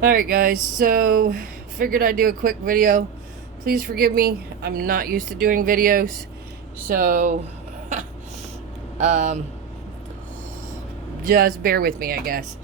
Alright guys, so figured I'd do a quick video. Please forgive me, I'm not used to doing videos, so um, just bear with me, I guess.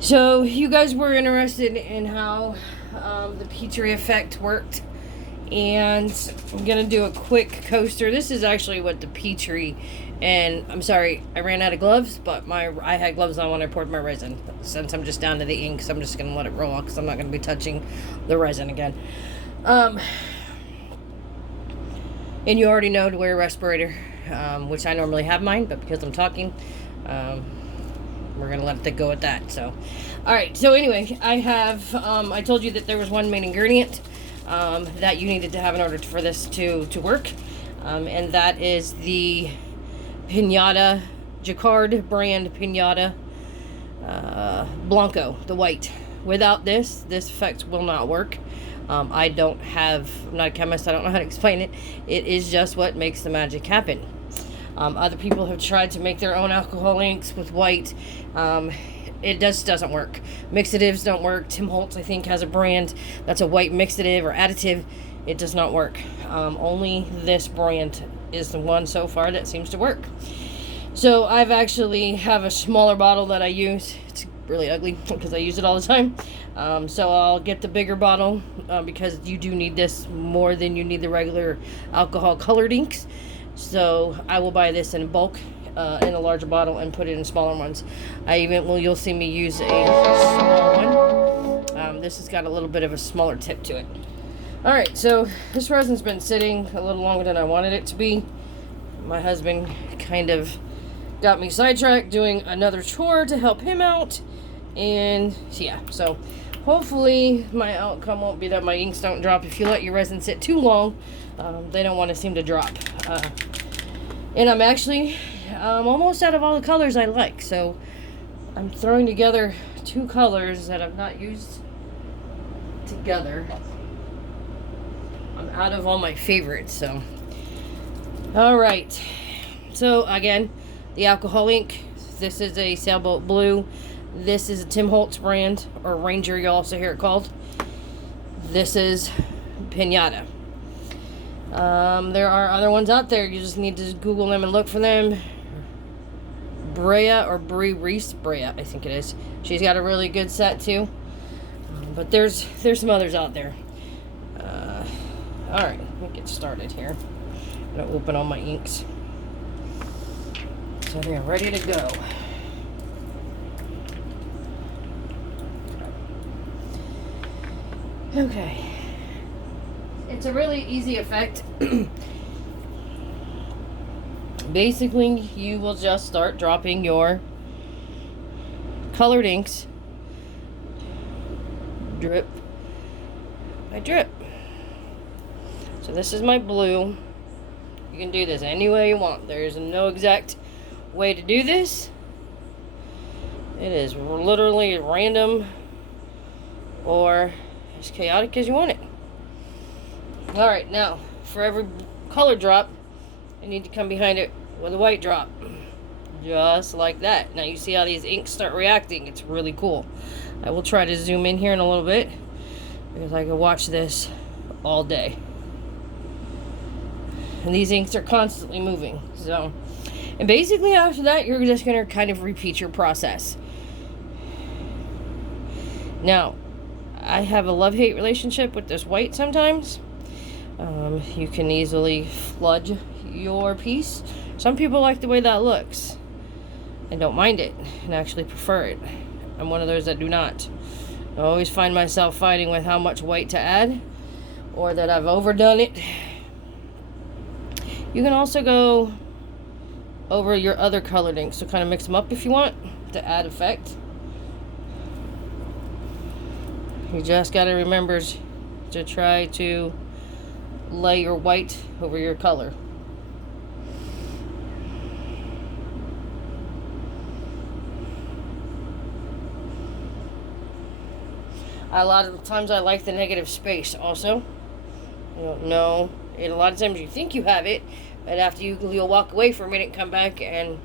So you guys were interested in how the Petri effect worked, and I'm gonna do a quick coaster. This is actually what the Petri, and I'm sorry I ran out of gloves, but I had gloves on when I poured my resin. Since I'm just down to the ink, so I'm just gonna let it roll because I'm not gonna be touching the resin again. And you already know to wear a respirator, which I normally have mine, but because I'm talking, we're gonna let it go at that. So, all right. So anyway, I told you that there was one main ingredient that you needed to have in order for this to work, and that is the Pinata Jacquard brand Pinata Blanco, the white. Without this effect will not work. I'm not a chemist, I don't know how to explain it. It is just what makes the magic happen. Other people have tried to make their own alcohol inks with white. It just doesn't work. Mixatives don't work. Tim Holtz, I think, has a brand that's a white mixative or additive. It does not work. Only this brand is the one so far that seems to work. So I've actually have a smaller bottle that I use. It's really ugly because I use it all the time. So I'll get the bigger bottle because you do need this more than you need the regular alcohol colored inks. So I will buy this in bulk in a larger bottle and put it in smaller ones. You'll see me use a small one. This has got a little bit of a smaller tip to it. Alright, so this resin's been sitting a little longer than I wanted it to be. My husband kind of got me sidetracked doing another chore to help him out. And yeah, so hopefully my outcome won't be that my inks don't drop. If you let your resin sit too long, they don't want to seem to drop. And I'm actually almost out of all the colors I like. So I'm throwing together two colors that I've not used together. I'm out of all my favorites, so. Alright. So again, the alcohol ink. This is a Sailboat Blue. This is a Tim Holtz brand, or Ranger, you'll also hear it called. This is Pinata. There are other ones out there. You just need to Google them and look for them. Brea or Brie Reese. Brea, I think it is. She's got a really good set too. But there's some others out there. Alright, let me get started here. I'm going to open all my inks. So they're ready to go. Okay. It's a really easy effect. Basically, you will just start dropping your colored inks drip by drip. So this is my blue. You can do this any way you want. There's no exact way to do this. It is literally random or as chaotic as you want it. Alright, now for every color drop, you need to come behind it with a white drop. Just like that. Now you see how these inks start reacting. It's really cool. I will try to zoom in here in a little bit because I can watch this all day. And these inks are constantly moving. So, and basically after that, you're just going to kind of repeat your process. Now, I have a love-hate relationship with this white sometimes. You can easily flood your piece. Some people like the way that looks and don't mind it and actually prefer it. I'm one of those that do not. I always find myself fighting with how much white to add or that I've overdone it. You can also go over your other colored inks, so kind of mix them up if you want to add effect. You just got to remember to try to lay your white over your color. A lot of times I like the negative space also. You don't know. And a lot of times you think you have it, but after you'll walk away for a minute and come back, and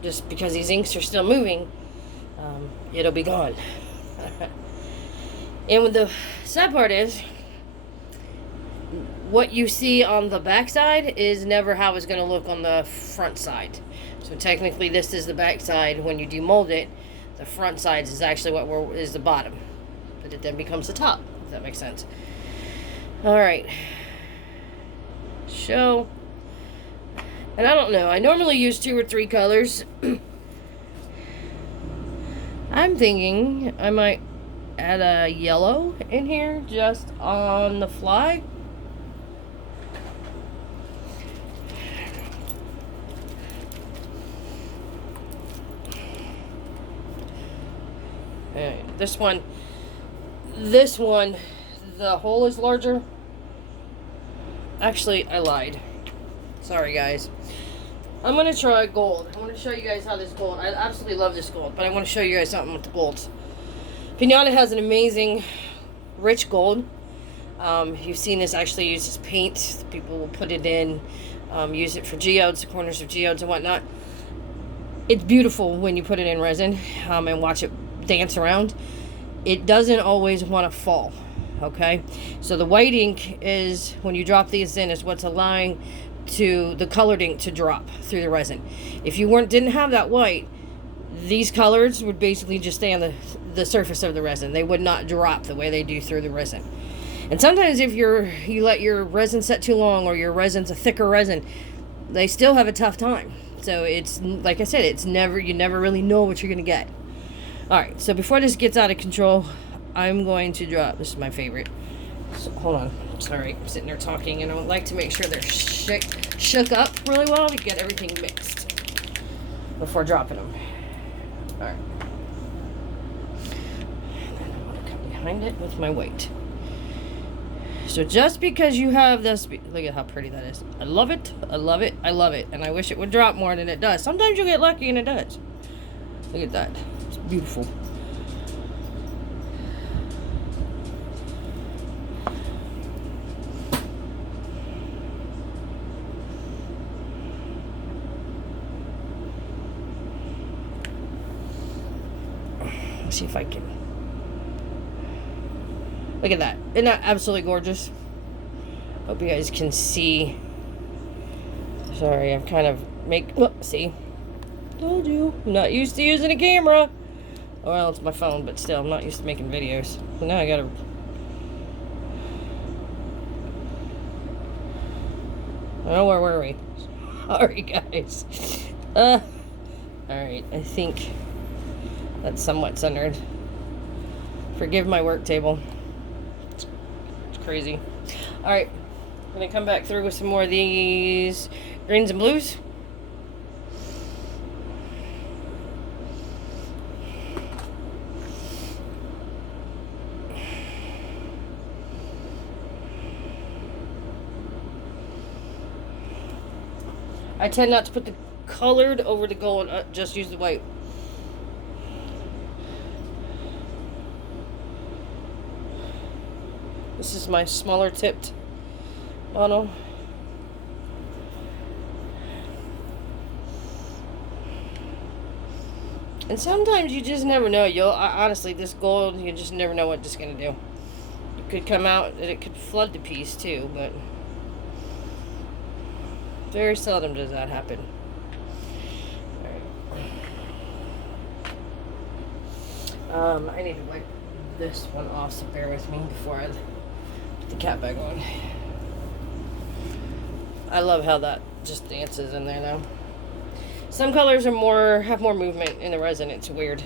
just because these inks are still moving, it'll be gone. And what the sad part is, what you see on the back side is never how it's going to look on the front side. So technically this is the back side. When you demold it, the front side is actually what is the bottom. But it then becomes the top, if that makes sense. Alright. Show. And I don't know, I normally use 2 or 3 colors. I'm thinking I might add a yellow in here just on the fly. This one, the hole is larger. Actually, I lied. Sorry, guys. I'm going to try gold. I want to show you guys how this gold, I absolutely love this gold, but I want to show you guys something with the golds. Pinata has an amazing, rich gold. You've seen this actually used as paint. People will put it in, use it for geodes, the corners of geodes and whatnot. It's beautiful when you put it in resin and watch it dance around. It doesn't always want to fall, okay? So the white ink is, when you drop these in, is what's allowing to the colored ink to drop through the resin. If you didn't have that white, these colors would basically just stay on the surface of the resin. They would not drop the way they do through the resin. And sometimes if you let your resin set too long, or your resin's a thicker resin, they still have a tough time. So it's, like I said, you never really know what you're gonna get. Alright, so before this gets out of control, I'm going to drop, this is my favorite. So, hold on, sorry, I'm sitting there talking, and I would like to make sure they're shook up really well to get everything mixed before dropping them. Alright. And then I'm going to come behind it with my weight. So just because you have this, look at how pretty that is. I love it, I love it, I love it. And I wish it would drop more than it does. Sometimes you'll get lucky and it does. Look at that. It's beautiful. Let's see if I can. Look at that. Isn't that absolutely gorgeous? Hope you guys can see. Sorry, I'm kind of see. Told you. I'm not used to using a camera. Well, it's my phone, but still, I'm not used to making videos. But now I gotta. Oh, where were we? Sorry, guys. Alright, I think that's somewhat centered. Forgive my work table. It's crazy. Alright, I'm gonna come back through with some more of these greens and blues. I tend not to put the colored over the gold, just use the white. This is my smaller tipped bottle. And sometimes you just never know. Honestly, this gold, you just never know what it's going to do. It could come out and it could flood the piece too, but very seldom does that happen. Alright. I need to wipe this one off, so bear with me before I put the cap back on. I love how that just dances in there though. Some colors are have more movement in the resin. It's weird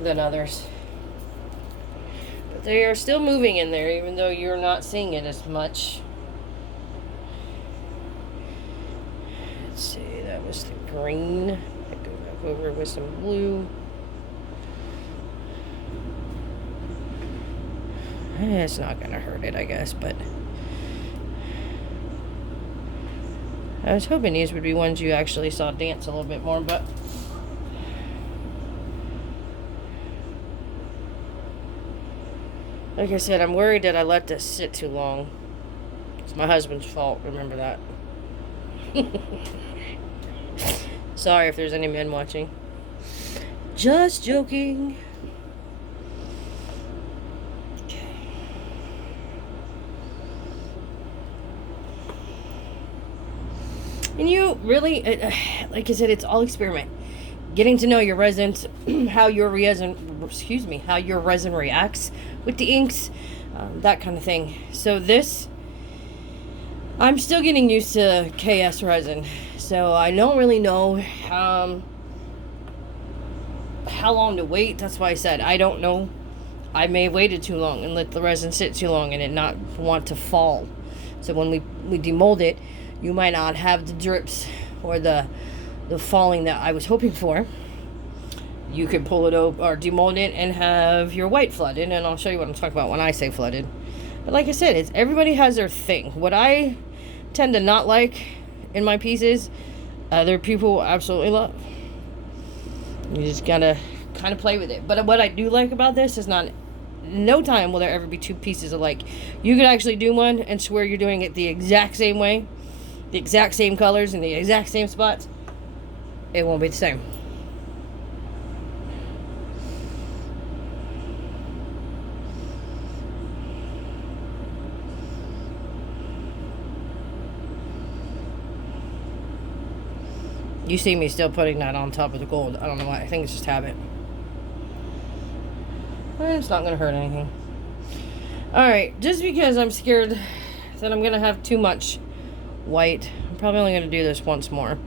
than others. But they are still moving in there, even though you're not seeing it as much. Let's see, that was the green. I go back over with some blue. It's not gonna hurt it, I guess, but I was hoping these would be ones you actually saw dance a little bit more, but like I said, I'm worried that I let this sit too long. It's my husband's fault, remember that. Sorry if there's any men watching. Just joking. And you really, like I said, it's all experiment. Getting to know your resins, how your resin reacts with the inks, that kind of thing. So this, I'm still getting used to KS resin, so I don't really know how long to wait. That's why I said I don't know. I may have waited too long and let the resin sit too long and it not want to fall. So when we demold it, you might not have the drips or the falling that I was hoping for. You could pull it over or demold it and have your white flooded, and I'll show you what I'm talking about when I say flooded. But like I said, everybody has their thing. What I tend to not like in my pieces, other people absolutely love. You just gotta kind of play with it. But what I do like about this is no time will there ever be two pieces alike. You could actually do one and swear you're doing it the exact same way, the exact same colors and the exact same spots. It won't be the same. You see me still putting that on top of the gold. I don't know why. I think it's just habit. It's not going to hurt anything. Alright, just because I'm scared that I'm going to have too much white, I'm probably only going to do this once more.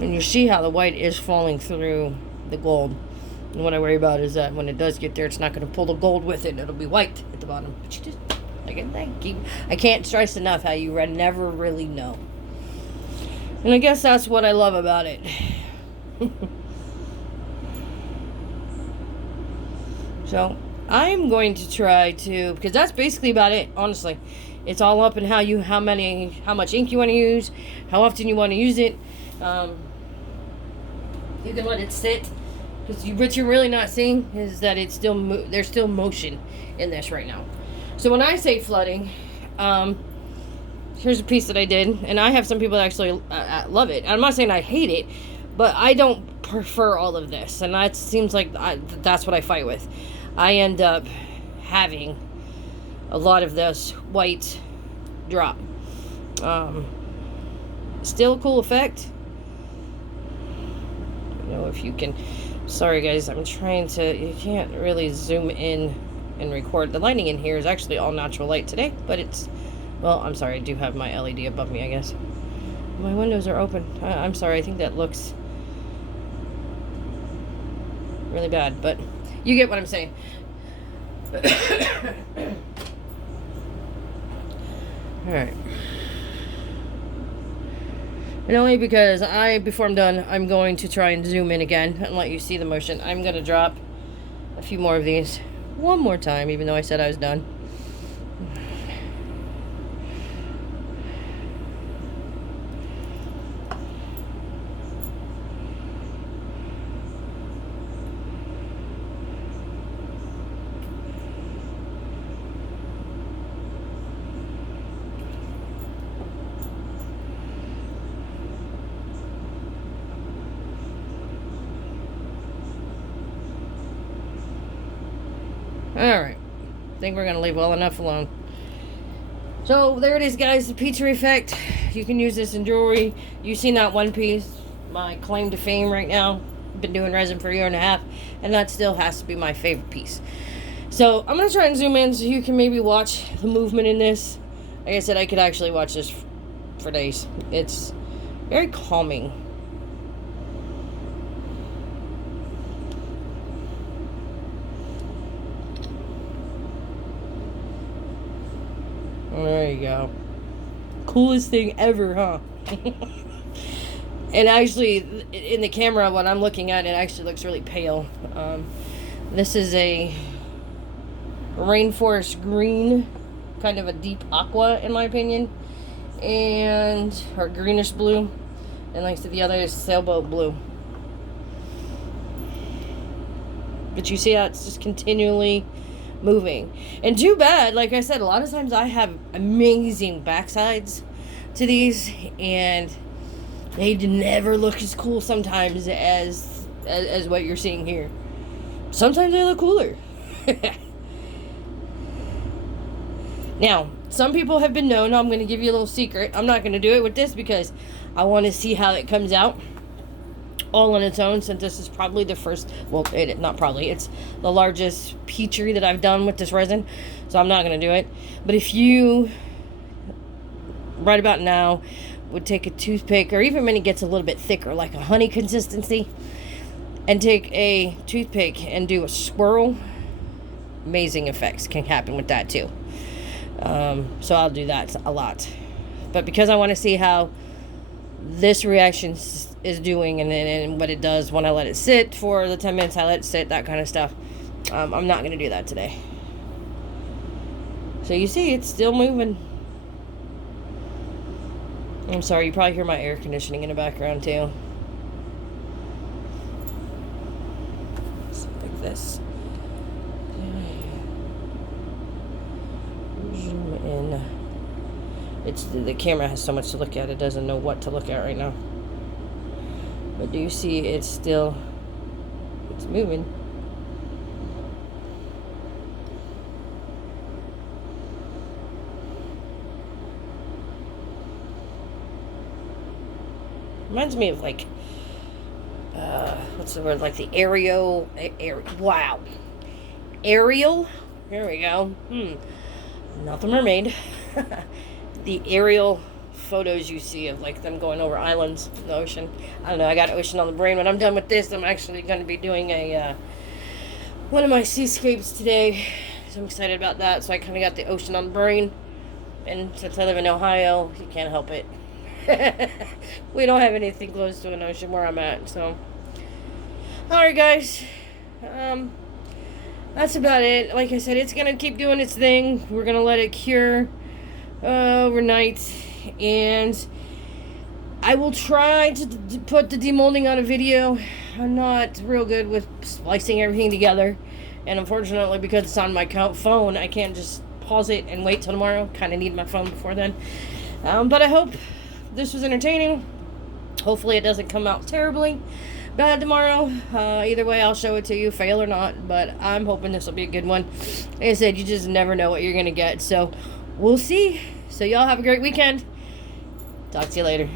And you see how the white is falling through the gold. And what I worry about is that when it does get there, it's not going to pull the gold with it. It'll be white at the bottom. But you just, I can't stress enough how you never really know. And I guess that's what I love about it. So I'm going to try to, because that's basically about it, honestly. It's all up in how much ink you want to use, how often you want to use it. You can let it sit, because what you're really not seeing is that it's still there's still motion in this right now. So when I say flooding, here's a piece that I did, and I have some people that actually love it. I'm not saying I hate it, but I don't prefer all of this, and that seems like that's what I fight with. I end up having a lot of this white drop. Still a cool effect. I don't know if you can. Sorry guys, I'm trying to. You can't really zoom in and record. The lighting in here is actually all natural light today, but it's. Well, I'm sorry. I do have my LED above me, I guess. My windows are open. I'm sorry. I think that looks really bad, but you get what I'm saying. Alright. And only because before I'm done, I'm going to try and zoom in again and let you see the motion. I'm going to drop a few more of these one more time, even though I said I was done. Alright, I think we're going to leave well enough alone. So, there it is, guys, the Petri effect. You can use this in jewelry. You've seen that one piece, my claim to fame right now. I've been doing resin for a year and a half, and that still has to be my favorite piece. So, I'm going to try and zoom in so you can maybe watch the movement in this. Like I said, I could actually watch this for days. It's very calming. There you go. Coolest thing ever, huh? And actually, in the camera, when I'm looking at it, actually looks really pale. This is a rainforest green, kind of a deep aqua in my opinion, or greenish blue, and like I said, the other is sailboat blue. But you see how it's just continually moving. And too bad, like I said, a lot of times I have amazing backsides to these, and they never look as cool sometimes as what you're seeing here. Sometimes they look cooler. Now, some people have been known, I'm going to give you a little secret. I'm not going to do it with this because I want to see how it comes out all on its own, since this is probably the first, well, not probably, it's the largest Petri that I've done with this resin, so I'm not going to do it. But if you, right about now, would take a toothpick, or even when it gets a little bit thicker, like a honey consistency, and take a toothpick and do a swirl, amazing effects can happen with that too. So I'll do that a lot. But because I want to see how this reaction is doing, and what it does when I let it sit for the 10 minutes I let it sit, that kind of stuff, I'm not going to do that today. So you see, it's still moving. I'm sorry, you probably hear my air conditioning in the background too. Like this. Zoom in. It's the camera has so much to look at, it doesn't know what to look at right now. But do you see it's moving? Reminds me of like, what's the word? Like the Ariel. Wow. Ariel? Here we go. Not the mermaid. The aerial photos you see of like them going over islands in the ocean. I don't know, I got ocean on the brain. When I'm done with this, I'm actually going to be doing a one of my seascapes today. So I'm excited about that. So I kind of got the ocean on the brain. And since I live in Ohio, you can't help it. We don't have anything close to an ocean where I'm at, so alright guys, that's about it. Like I said, it's gonna keep doing its thing. We're gonna let it cure overnight, and I will try to put the demolding on a video. I'm not real good with splicing everything together, and unfortunately, because it's on my phone, I can't just pause it and wait till tomorrow. Kind of need my phone before then. But I hope this was entertaining. Hopefully it doesn't come out terribly bad tomorrow. Either way, I'll show it to you, fail or not, but I'm hoping this will be a good one. Like I said, you just never know what you're gonna get, so we'll see. So y'all have a great weekend. Talk to you later.